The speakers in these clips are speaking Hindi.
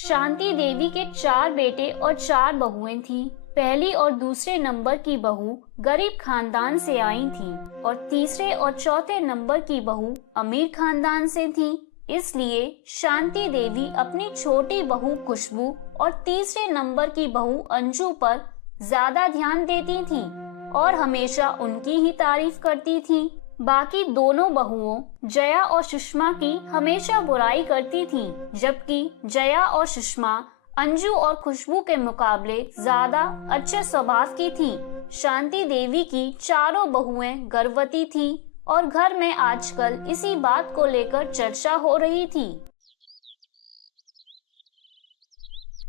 शांति देवी के 4 बेटे और 4 बहुएं थीं। पहली और दूसरे नंबर की बहू गरीब खानदान से आई थी और तीसरे और चौथे नंबर की बहू अमीर खानदान से थी। इसलिए शांति देवी अपनी छोटी बहू खुशबू और तीसरे नंबर की बहू अंजू पर ज्यादा ध्यान देती थी और हमेशा उनकी ही तारीफ करती थी। बाकी दोनों बहुओं जया और सुषमा की हमेशा बुराई करती थी, जबकि जया और सुषमा अंजू और खुशबू के मुकाबले ज्यादा अच्छे स्वभाव की थी। शांति देवी की चारों बहुएं गर्भवती थी और घर में आजकल इसी बात को लेकर चर्चा हो रही थी।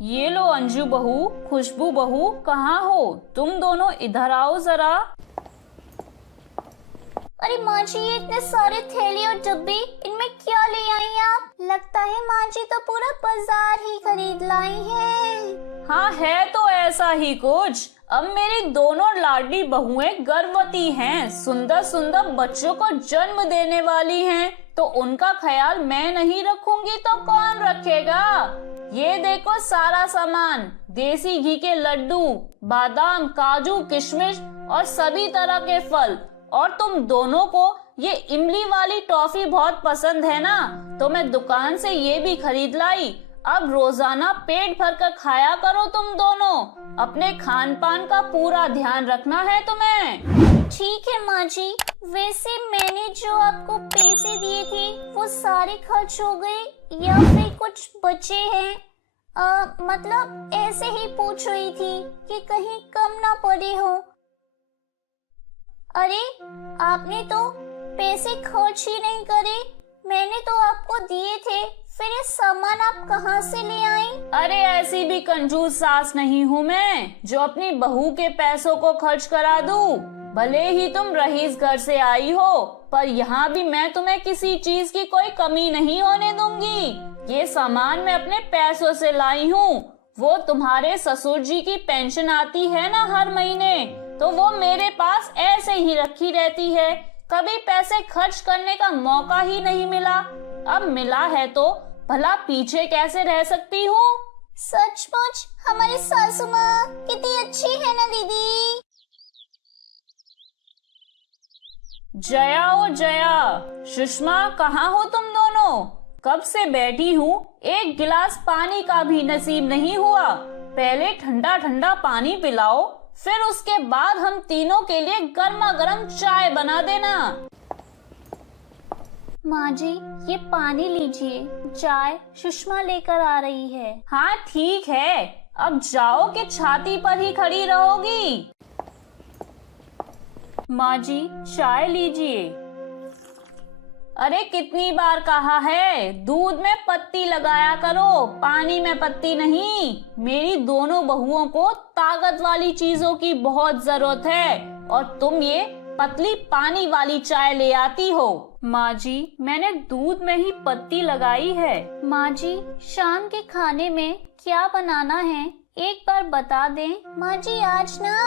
ये लो अंजू बहू, खुशबू बहू, कहाँ हो? तुम दोनों इधर आओ जरा। अरे माँ जी, ये इतने सारे थैले और डब्बे, इनमें क्या ले आई आप? लगता है माँ जी तो पूरा बाजार ही खरीद लाई है। हाँ, है तो ऐसा ही कुछ। अब मेरी दोनों लाडली बहुएं गर्भवती हैं, सुंदर सुंदर बच्चों को जन्म देने वाली हैं, तो उनका ख्याल मैं नहीं रखूंगी तो कौन रखेगा? ये देखो सारा सामान, देसी घी के लड्डू, बादाम, काजू, किशमिश और सभी तरह के फल। और तुम दोनों को ये इमली वाली टॉफी बहुत पसंद है ना, तो मैं दुकान से ये भी खरीद लाई। अब रोजाना पेट भर कर खाया करो तुम दोनों। अपने खान पान का पूरा ध्यान रखना है तुम्हें। ठीक है माँ जी। वैसे मैंने जो आपको पैसे दिए थे वो सारे खर्च हो गए या फिर कुछ बचे हैं? मतलब ऐसे ही पूछ रही थी कि कहीं कम ना पड़े हो। अरे आपने तो पैसे खर्च ही नहीं करे, मैंने तो आपको दिए थे, फिर ये सामान आप कहाँ से ले आई? अरे ऐसी भी कंजूस सास नहीं हूँ मैं जो अपनी बहू के पैसों को खर्च करा दूँ। भले ही तुम रईस घर से आई हो, पर यहाँ भी मैं तुम्हें किसी चीज की कोई कमी नहीं होने दूंगी। ये सामान मैं अपने पैसों से लाई हूँ। वो तुम्हारे ससुर जी की पेंशन आती है ना हर महीने, तो वो मेरे पास ऐसे ही रखी रहती है। कभी पैसे खर्च करने का मौका ही नहीं मिला, अब मिला है तो भला पीछे कैसे रह सकती हूँ? सचमुच हमारी सासू माँ कितनी अच्छी है ना दीदी। जया ओ जया, सुषमा, कहाँ हो तुम दोनों? कब से बैठी हूँ, एक गिलास पानी का भी नसीब नहीं हुआ। पहले ठंडा ठंडा पानी पिलाओ, फिर उसके बाद हम तीनों के लिए गर्मा गर्म चाय बना देना। माँ जी, ये पानी लीजिए, चाय सुषमा लेकर आ रही है। हाँ ठीक है, अब जाओ कि छाती पर ही खड़ी रहोगी। माँ जी, चाय लीजिए। अरे कितनी बार कहा है, दूध में पत्ती लगाया करो, पानी में पत्ती नहीं। मेरी दोनों बहुओं को ताकत वाली चीजों की बहुत जरूरत है और तुम ये पतली पानी वाली चाय ले आती हो। माँ जी, मैंने दूध में ही पत्ती लगाई है। माँ जी, शाम के खाने में क्या बनाना है, एक बार बता दें। माँ जी, आज ना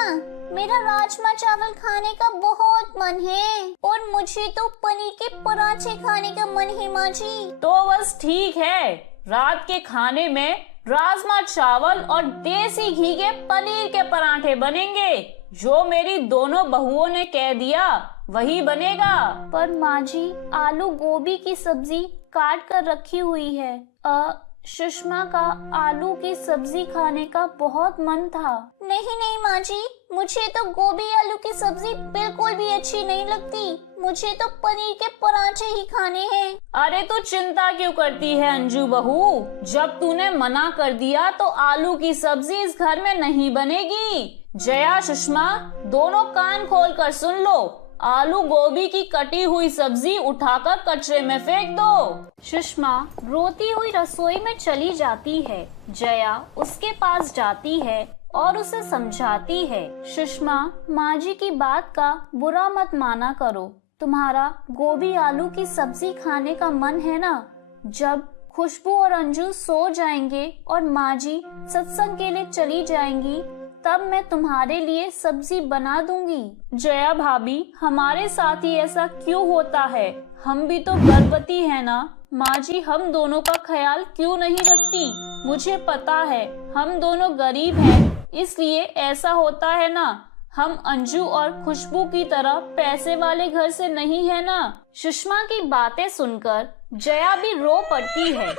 मेरा राजमा चावल खाने का बहुत मन है और मुझे तो पनीर के पराठे खाने का मन है माँ जी। तो बस ठीक है, रात के खाने में राजमा चावल और देसी घी के पनीर के पराठे बनेंगे। जो मेरी दोनों बहुओं ने कह दिया वही बनेगा। पर माँ जी, आलू गोभी की सब्जी काट कर रखी हुई है। सुषमा का आलू की सब्जी खाने का बहुत मन था। नहीं नहीं माँ जी, मुझे तो गोभी आलू की सब्जी बिल्कुल भी अच्छी नहीं लगती, मुझे तो पनीर के पराठे ही खाने हैं। अरे तो चिंता क्यों करती है अंजू बहू, जब तूने मना कर दिया तो आलू की सब्जी इस घर में नहीं बनेगी। जया, सुषमा, दोनों कान खोल कर सुन लो, आलू गोभी की कटी हुई सब्जी उठाकर कचरे में फेंक दो। सुषमा रोती हुई रसोई में चली जाती है। जया उसके पास जाती है और उसे समझाती है, सुषमा, माँ जी की बात का बुरा मत माना करो। तुम्हारा गोभी आलू की सब्जी खाने का मन है ना? जब खुशबू और अंजू सो जाएंगे और माँ जी सत्संग के लिए चली जाएंगी, तब मैं तुम्हारे लिए सब्जी बना दूंगी। जया भाभी, हमारे साथ ही ऐसा क्यों होता है? हम भी तो गर्भवती है ना। माँ जी हम दोनों का ख्याल क्यों नहीं रखती? मुझे पता है हम दोनों गरीब हैं, इसलिए ऐसा होता है ना। हम अंजू और खुशबू की तरह पैसे वाले घर से नहीं है ना। सुषमा की बातें सुनकर जया भी रो पड़ती है।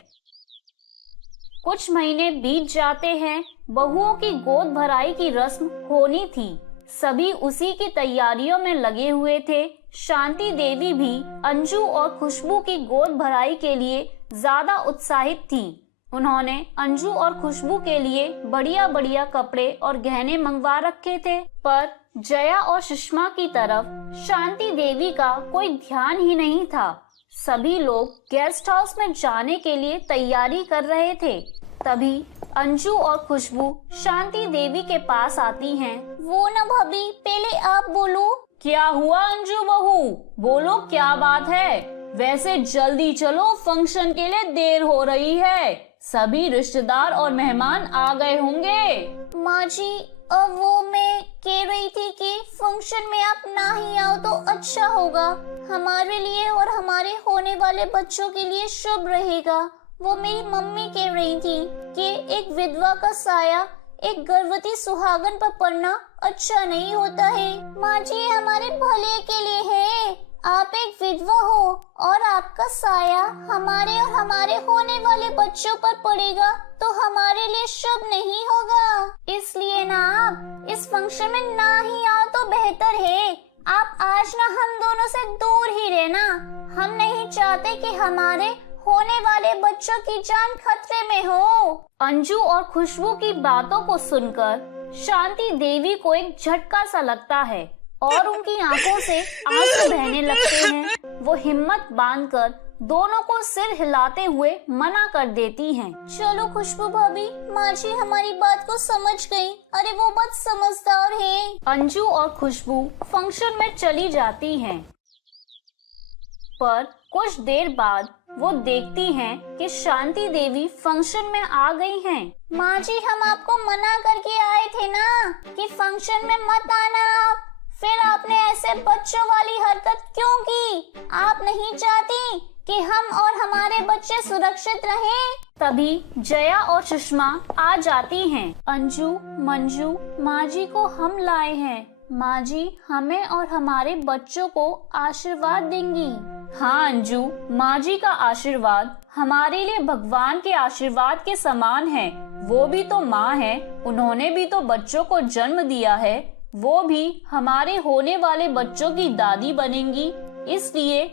कुछ महीने बीत जाते हैं। बहुओं की गोद भराई की रस्म होनी थी। सभी उसी की तैयारियों में लगे हुए थे। शांति देवी भी अंजू और खुशबू की गोद भराई के लिए ज्यादा उत्साहित थी। उन्होंने अंजू और खुशबू के लिए बढ़िया बढ़िया कपड़े और गहने मंगवा रखे थे, पर जया और सुषमा की तरफ शांति देवी का कोई ध्यान ही नहीं था। सभी लोग गेस्ट हाउस में जाने के लिए तैयारी कर रहे थे। तभी अंजू और खुशबू शांति देवी के पास आती हैं। वो ना भाभी, पहले आप बोलो। क्या हुआ अंजू बहू? बोलो क्या बात है? वैसे जल्दी चलो, फंक्शन के लिए देर हो रही है। सभी रिश्तेदार और मेहमान आ गए होंगे। माँ जी, वो मैं कह रही थी कि फंक्शन में आप ना ही आओ तो अच्छा होगा। हमारे लिए और हमारे होने वाले बच्चों के लिए शुभ रहेगा। वो मेरी मम्मी कह रही थी कि एक विधवा का साया एक गर्भवती सुहागन पर पड़ना अच्छा नहीं होता है। माँ जी, हमारे भले के लिए है। आप एक विधवा हो और आपका साया हमारे और हमारे होने वाले बच्चों पर पड़ेगा तो हमारे लिए शुभ नहीं होगा। इसलिए ना आप इस फंक्शन में ना ही आओ तो बेहतर है। आप आज ना हम दोनों से दूर ही रहना। हम नहीं चाहते कि हमारे होने वाले बच्चों की जान खतरे में हो। अंजू और खुशबू की बातों को सुनकर शांति देवी को एक झटका सा लगता है और उनकी आंखों से आंसू बहने लगते हैं। वो हिम्मत बांधकर दोनों को सिर हिलाते हुए मना कर देती हैं। चलो खुशबू भाभी, माँ जी हमारी बात को समझ गई। अरे वो बहुत समझदार है। अंजू और खुशबू फंक्शन में चली जाती हैं, पर कुछ देर बाद वो देखती हैं कि शांति देवी फंक्शन में आ गई हैं। माँ जी, हम आपको मना करके आए थे ना कि फंक्शन में मत आना आप। फिर आपने ऐसे बच्चों वाली हरकत क्यों की? आप नहीं चाहती कि हम और हमारे बच्चे सुरक्षित रहें? तभी जया और सुषमा आ जाती हैं। अंजू, मंजू, माँ जी को हम लाए हैं। माँ जी हमें और हमारे बच्चों को आशीर्वाद देंगी। हाँ अंजू, माँ जी का आशीर्वाद हमारे लिए भगवान के आशीर्वाद के समान है। वो भी तो माँ है, उन्होंने भी तो बच्चों को जन्म दिया है। वो भी हमारे होने वाले बच्चों की दादी बनेंगी, इसलिए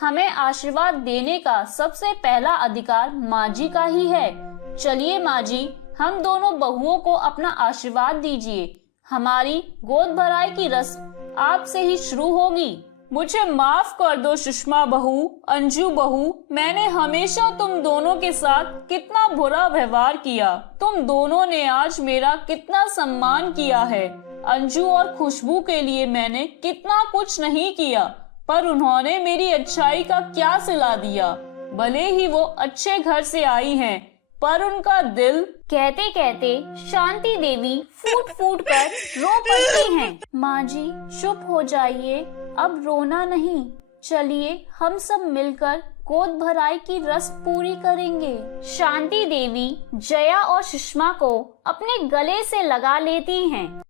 हमें आशीर्वाद देने का सबसे पहला अधिकार माँ जी का ही है। चलिए माँ जी, हम दोनों बहुओं को अपना आशीर्वाद दीजिए। हमारी गोद भराई की रस्म आपसे ही शुरू होगी। मुझे माफ कर दो सुषमा बहू, अंजू बहू, मैंने हमेशा तुम दोनों के साथ कितना बुरा व्यवहार किया। तुम दोनों ने आज मेरा कितना सम्मान किया है। अंजू और खुशबू के लिए मैंने कितना कुछ नहीं किया, पर उन्होंने मेरी अच्छाई का क्या सिला दिया। भले ही वो अच्छे घर से आई हैं, पर उनका दिल। कहते कहते शांति देवी फूट फूट कर रो पड़ती हैं। माँ जी चुप हो जाइए, अब रोना नहीं। चलिए हम सब मिलकर गोद भराई की रस्म पूरी करेंगे। शांति देवी जया और सुषमा को अपने गले से लगा लेती हैं।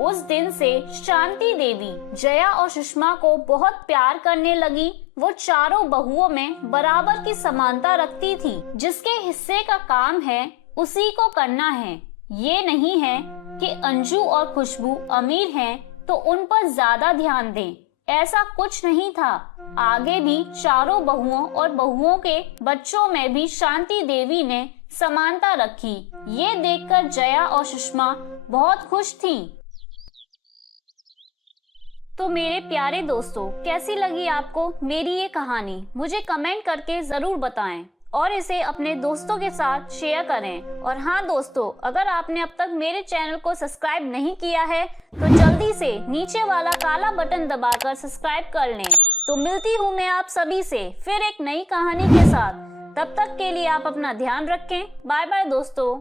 उस दिन से शांति देवी जया और सुषमा को बहुत प्यार करने लगी। वो चारों बहुओं में बराबर की समानता रखती थी। जिसके हिस्से का काम है उसी को करना है। ये नहीं है कि अंजू और खुशबू अमीर हैं तो उन पर ज्यादा ध्यान दें। ऐसा कुछ नहीं था। आगे भी चारों बहुओं और बहुओं के बच्चों में भी शांति देवी ने समानता रखी। ये देखकर जया और सुषमा बहुत खुश थीं। तो मेरे प्यारे दोस्तों, कैसी लगी आपको मेरी ये कहानी? मुझे कमेंट करके जरूर बताएं और इसे अपने दोस्तों के साथ शेयर करें। और हाँ दोस्तों, अगर आपने अब तक मेरे चैनल को सब्सक्राइब नहीं किया है तो जल्दी से नीचे वाला काला बटन दबाकर सब्सक्राइब कर लें। तो मिलती हूँ मैं आप सभी से फिर एक नई कहानी के साथ। तब तक के लिए आप अपना ध्यान रखें। बाय बाय दोस्तों।